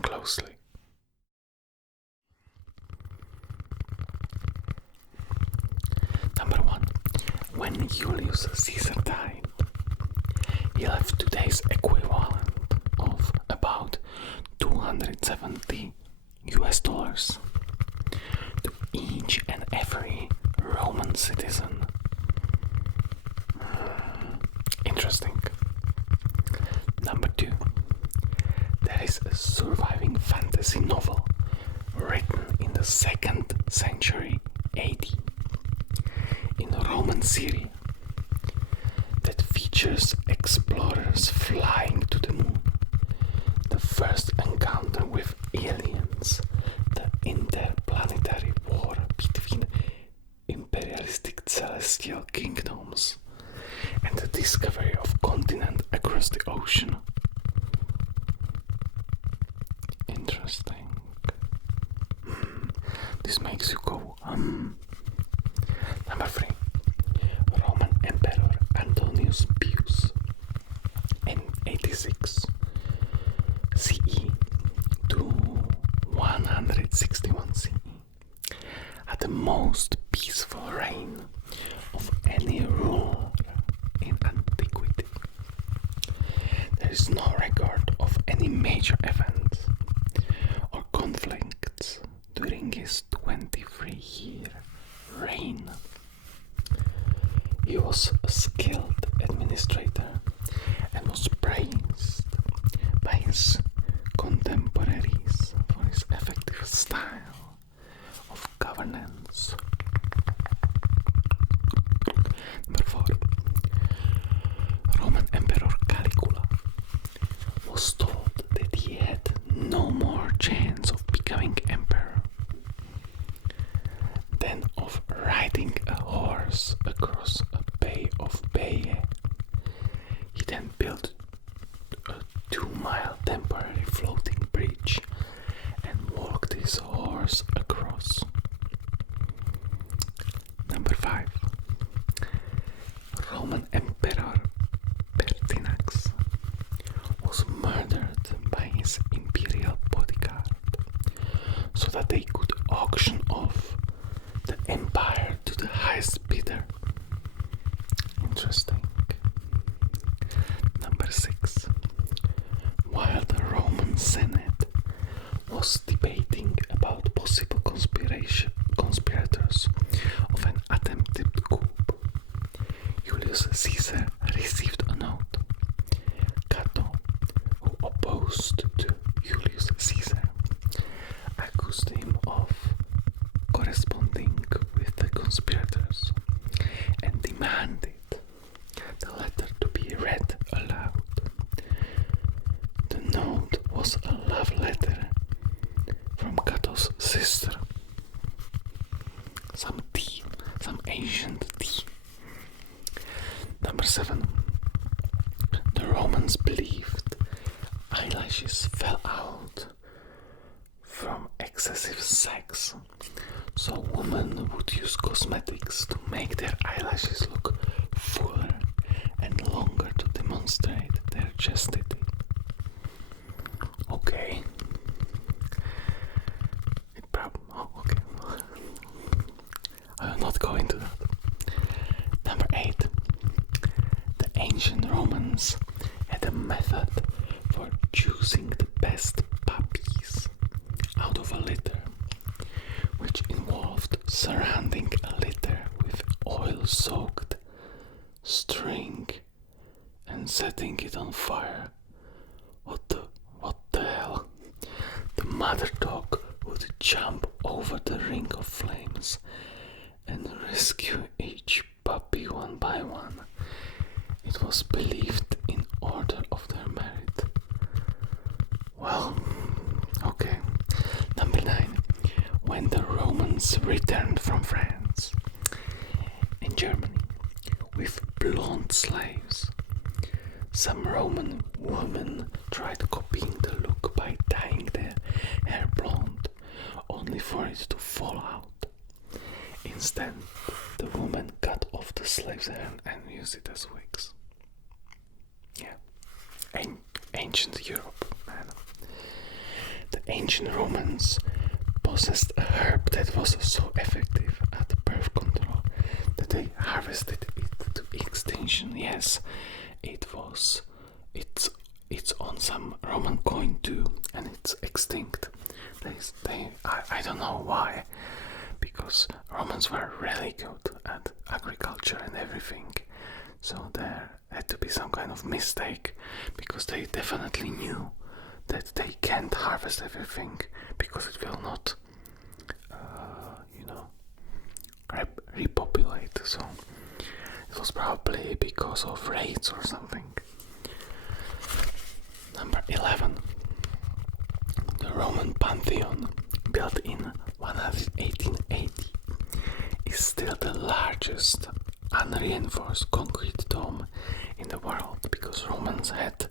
Listen closely. Number 1. When Julius Caesar died, he left today's equivalent of about $270 to each and every Roman citizen. Interesting. Number 2. There is a surviving fantasy novel written in the 2nd century AD in Roman Syria that features explorers flying to the moon, the first encounter with aliens, the interplanetary war between imperialistic celestial kingdoms, and the discovery of continent across the ocean. Interesting. This makes you go, Number 3. Roman Emperor Antonius Pius in 86 CE to 161 CE had the most peaceful reign of any ruler in antiquity. There is no record of any major events or conflicts during his 23-year reign. He was a skilled administrator and was praised by his contemporaries for his effective style of governance. Number 4. Roman Emperor Caligula was told that he had no more chance of becoming emperor than of riding a horse across a bay of Baye. He then built a 2-mile temporary floating bridge and walked his horse across. Number 5. Roman Emperor Pertinax was murdered by his imperial bodyguard so that they could auction off the empire to the highest bidder. Interesting. Number 6. While the Roman Senate was debating about possible conspirators of an attempted coup, Julius Caesar received a note. Cato, who opposed to Julius Caesar, accused him of corresponding with the conspirators and demanded the letter to be read aloud. The note was a love letter from Cato's sister. Some tea, some ancient tea. Number 7. The Romans believed eyelashes fell out from excessive sex, so women would use cosmetics to make their eyelashes look fuller and longer to demonstrate their chastity. Okay. Okay. I will not go into that. Number 8. The ancient Romans had a method for choosing the best puppies out of a litter, which involved surrounding a litter with oil-soaked string and setting it on fire. What the hell? The mother dog would jump over the ring of flames and rescue each puppy one by one. It was believed in order of their merit. Well, okay. Number 9. When the Romans returned from France and Germany with blonde slaves, some Roman women tried copying the look by dyeing their hair blonde, only for it to fall out. Instead, the woman cut off the slave's hair and used it as wigs. Yeah, ancient Europe, man. The ancient Romans possessed a herb that was so effective at birth control that they harvested it to extinction. Yes, it's on some Roman coin too, and it's extinct. I don't know why, because Romans were really good at agriculture and everything, so there had to be some kind of mistake, because they definitely knew that they can't harvest everything because it will not repopulate. So it was probably because of raids or something. Number 11. The Roman Pantheon, built in 1880, is still the largest unreinforced concrete dome in the world, because Romans had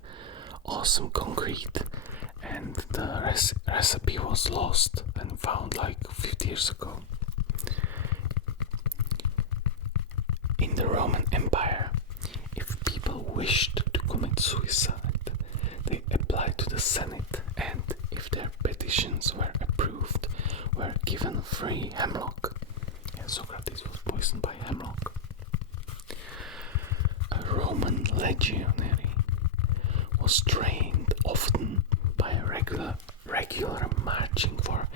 awesome concrete and the recipe was lost and found like 50 years ago. In the Roman Empire, if people wished to commit suicide, they applied to the Senate, and if their petitions were approved, were given free hemlock. Yeah, Socrates was poisoned by hemlock. A Roman legionary was trained often by a regular marching for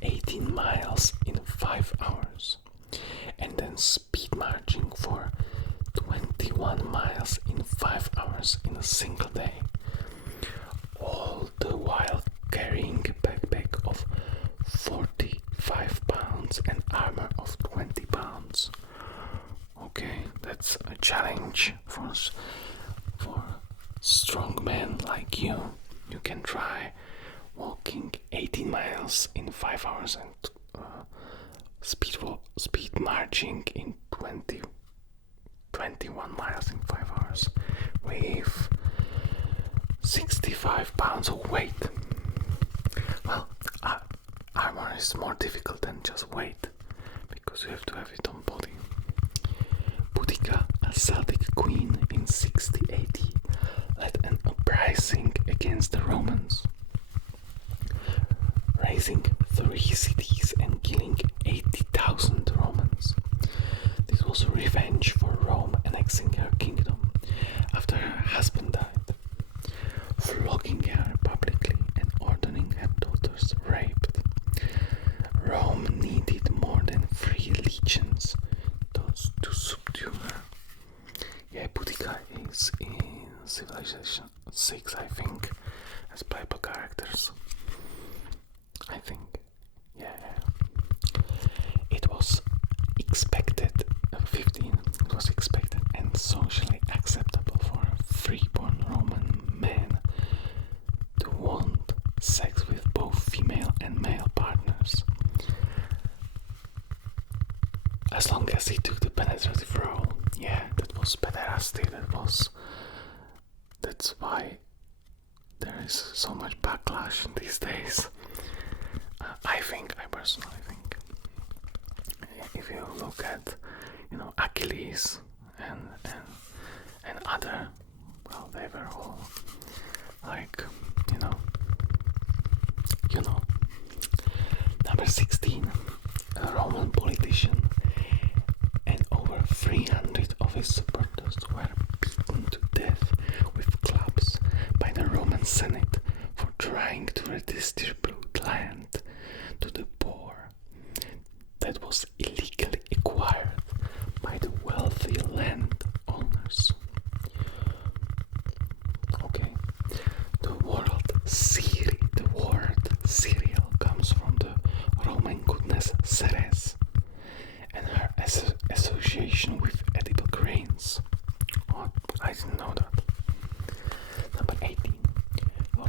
18 miles in 5 hours, and then speed marching for 21 miles in 5 hours in a single day, all the while carrying a backpack of 45 pounds and armor of 20 pounds. Okay, that's a challenge for strong men like you. You can try walking 18 miles in 5 hours and speed marching in 21 miles in 5 hours with 65 pounds of weight. Well, armor is more difficult than just weight, because you have to have it on body. Boudica, a Celtic queen in 6080, led an uprising against the Romans, razing 3 cities and killing 80,000 Romans. This was revenge for Rome annexing her kingdom after her husband died, flogging her publicly and ordering her daughters raped. Rome needed more than 3 legions to subdue her. Yeah, Boudica is in Civilization 6, I think, as playable characters. I think, yeah. It was expected, 15, it was expected and socially acceptable for a freeborn Roman man to want sex with both female and male partners, as long as he took the penetrative role. Yeah, that was pederasty, that's why there is so much backlash these days. I personally think, if you look at, Achilles and other, well, they were all like, Number 16, a Roman politician and over 300 of his supporters were beaten to death with clubs by the Roman Senate for trying to redistribute land to the poor that was illegally acquired by the wealthy landowners. Okay, the word cereal comes from the Roman goddess Ceres and her association with edible grains. Oh, I didn't know that. Number 18.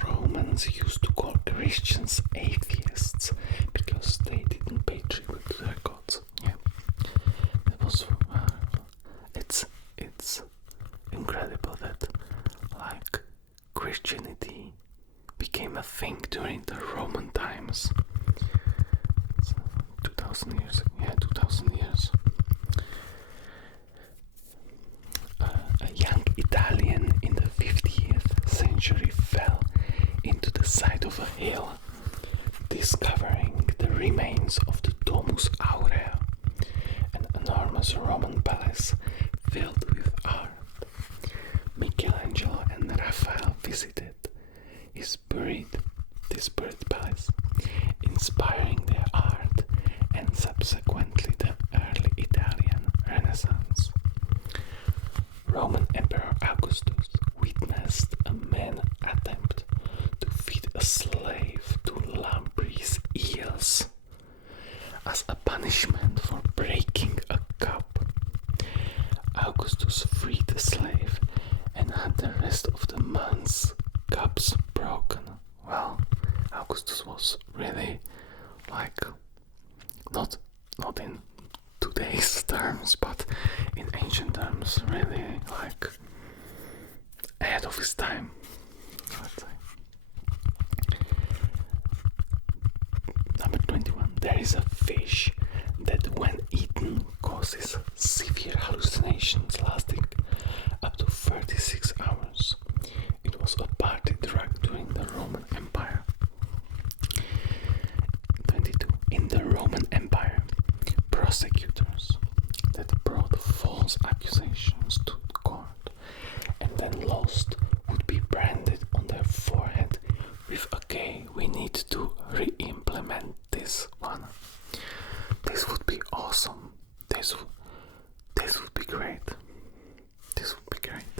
Romans used to call Christians atheists because they didn't pay tribute to their gods. Yeah, it was. It's incredible that Christianity became a thing during the Roman times. It's 2,000 years. Yeah, 2,000 years. A young Italian in the 50th century fell into the side of a hill discovering the remains of the Domus Aurea, an enormous Roman palace filled with art. Michelangelo and Raphael visited this buried palace, inspiring their art and subsequently the early Italian Renaissance. Roman Emperor Augustus witnessed a man attempt to feed a slave to lamprey's eels as a punishment for breaking a cup. Augustus freed the slave and had the rest of the man's cups broken. Well, Augustus was really like not in today's terms, but in ancient terms, really like ahead of his time, let's say. Number 21. There is a fish that when eaten causes severe hallucinations lasting up to 36 hours. It was a party drug during the Roman Empire. 22. In the Roman Empire, prosecutors that brought false accusations to court and then lost would be branded on their forehead with "okay, we need to re-implement this one." This would be awesome. This would be great. This would be great.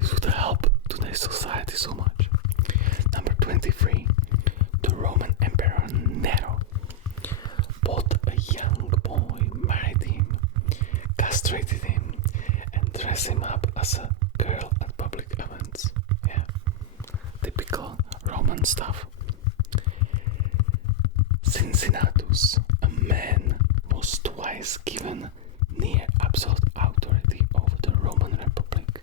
This would help today's society so much. Number 23. The Roman Emperor Nero bought a young boy, married him, castrated him, and dressed him up as a girl at public events. Yeah, typical Roman stuff. Cincinnatus, a man, was twice given near absolute authority over the Roman Republic,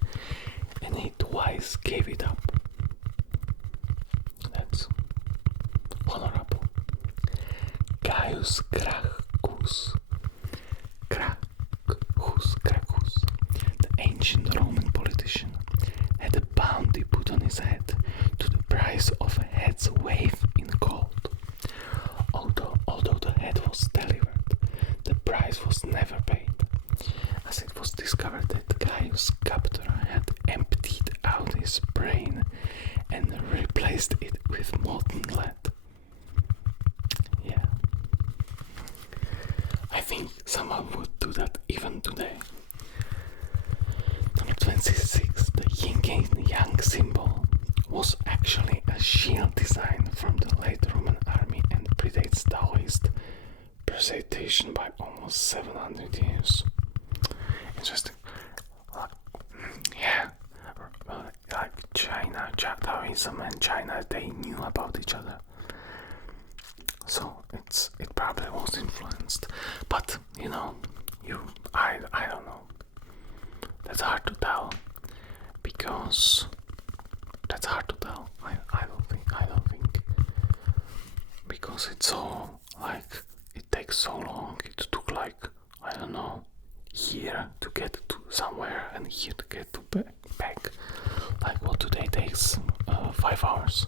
and he twice gave it up. That's honorable. Gaius Gracchus, the ancient Roman politician, had a bounty put on his head to the price of a head's weight in gold. Although the head was delivered, the price was never paid, as it was discovered that Gaius' captor had emptied out his brain and replaced it with molten lead. Yeah. I think someone would do that even today. Number 26. The yin and yang symbol was actually a shield design from the late Roman army and predates Taoist presentation by almost 700 years. Interesting. Yeah, like China, Taoism and China, they knew about each other. So it probably was influenced. But I don't know. That's hard to tell. Because that's hard to tell. I don't think. Because it's so like it takes so long. It took like I don't know, here to get to somewhere and here to get to back. Like what today takes 5 hours.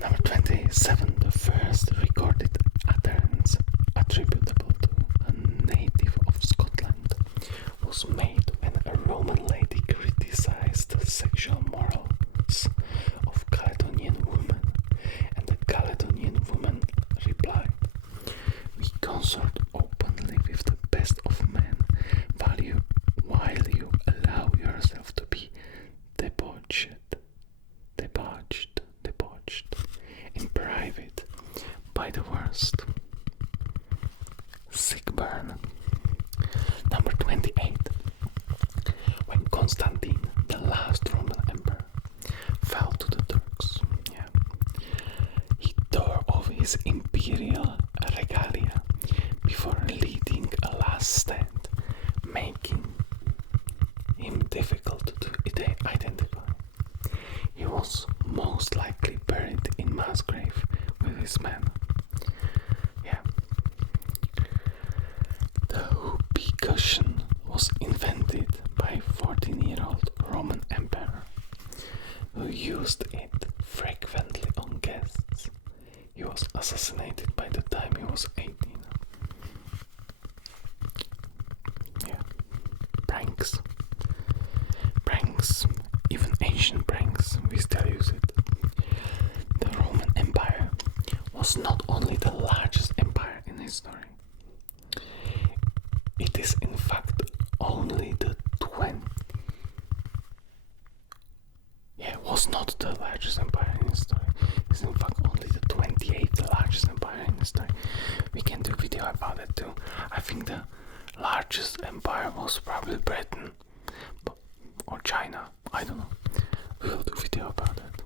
Number 27. The first recorded utterance attributable to a native of Scotland was made when a Roman lady criticized the sexual morals of Caledonian women, and the Caledonian woman replied, "We consort openly with the best of men, while you allow yourself to be debauched in private by the worst." Siegburn. Number 28. When Constantine, the last Roman emperor, fell to the Turks, he tore off his imperial regalia before leading a last stand, making him difficult to identify. He was most likely buried in mass grave with his men. The whoopee cushion was invented by a 14-year-old Roman emperor who used it frequently on guests assassinated by the time he was 18. Yeah. Pranks. Pranks, even ancient pranks, we still use it. The Roman Empire was not only the largest empire in history, it is in fact only the 20. Yeah, it was not the largest empire in history. It's in fact only the 28th largest empire in history. We can do a video about it too. I think the largest empire was probably Britain or China. I don't know. We will do a video about it.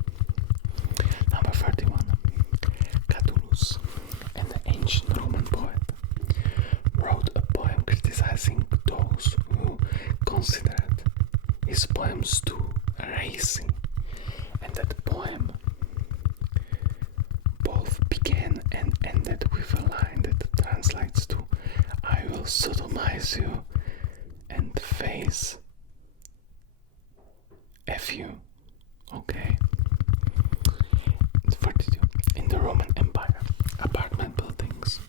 Number 31. Catullus, an ancient Roman poet, wrote a poem criticizing those who considered his poems too racy, and that the poem both began and ended with a line that translates to "I will sodomize you and face F you." Okay. 42. In the Roman Empire, apartment buildings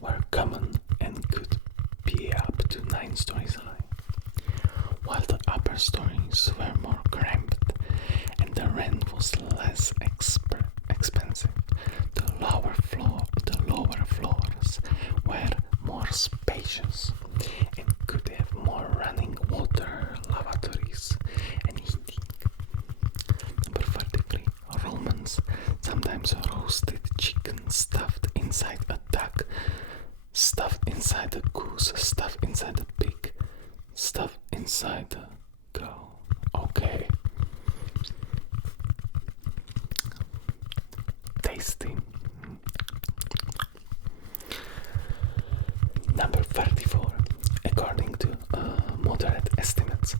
were common and could be up to 9 stories high, while the upper stories were more cramped and the rent was less expensive. The lower floors were more spacious and could have more running water, lavatories, and heating. Number 43. Romans sometimes roasted chicken stuffed inside a duck, stuffed inside a goose, stuffed inside a pig, stuffed inside a cow. Okay. Tasty. Number 34. According to moderate estimates,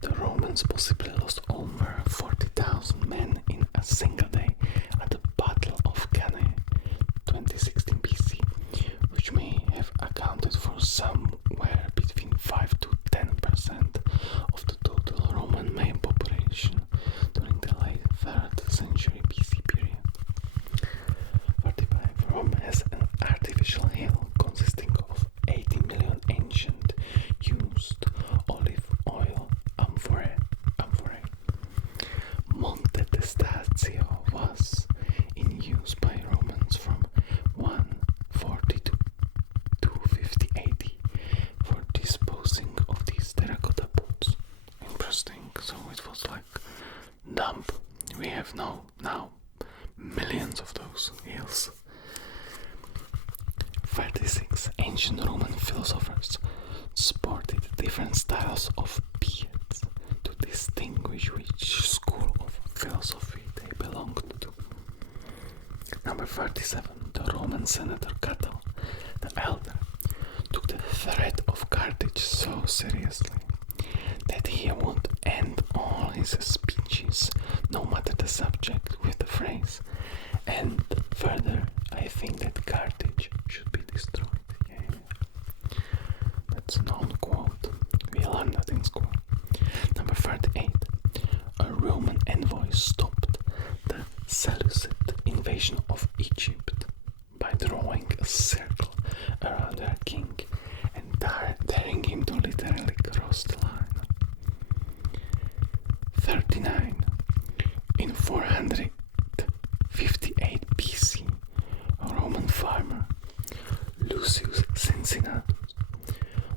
the Romans possibly lost over 40,000 men in a single day at the Battle of Cannae, 2016 BC, which may have accounted for somewhere between 5 to 10% of the total Roman male population during the late 3rd century BC period. 45. Rome has an artificial hill consisting of 80 million ancient used olive oil amphorae. Monte Testaccio was in use by Romans from 140 to 250 AD for disposing of these terracotta pots. Interesting. So it was like dump. We have now millions of those hills. 36. Ancient Roman philosophers sported different styles of beards to distinguish which school of philosophy they belonged to. Number 37. The Roman senator Cato the Elder took the threat of Carthage so seriously that he would end all his speeches, no matter the subject, with the phrase, "And further, I think that Carthage should be destroyed." Yeah. That's a known quote. We learned that in school. Number 38. A Roman envoy stopped the Seleucid invasion of Egypt by drawing a circle around their king and daring him to literally cross the line. 39. In 458 BC, a Roman farmer, Lucius Cincinnatus,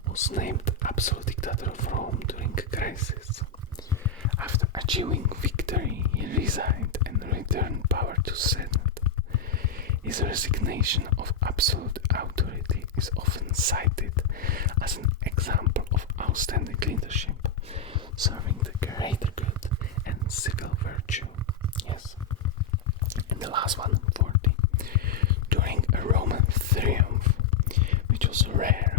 was named absolute dictator of Rome during a crisis. After achieving victory, he resigned and returned power to Senate. His resignation of absolute authority is often cited as an example of outstanding leadership, serving the greater good and civil virtue. Yes. And the last one, 40. During a Roman triumph, which was rare,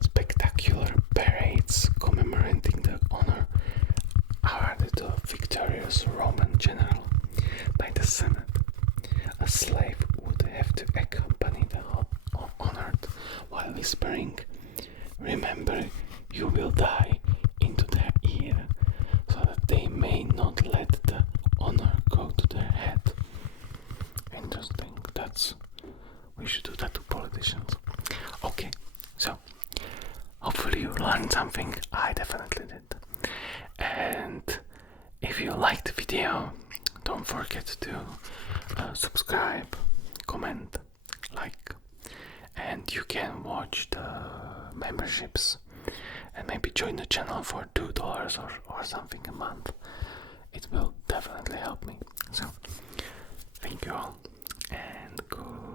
spectacular parades commemorating the honor awarded to a victorious Roman general by the Senate. A slave would have to accompany the honored while whispering, "Remember, you will die," into their ear, so that they may not let the honor I definitely did. And if you liked the video, don't forget to subscribe, comment, like, and you can watch the memberships and maybe join the channel for $2 or something a month. It will definitely help me. So thank you all and goodbye.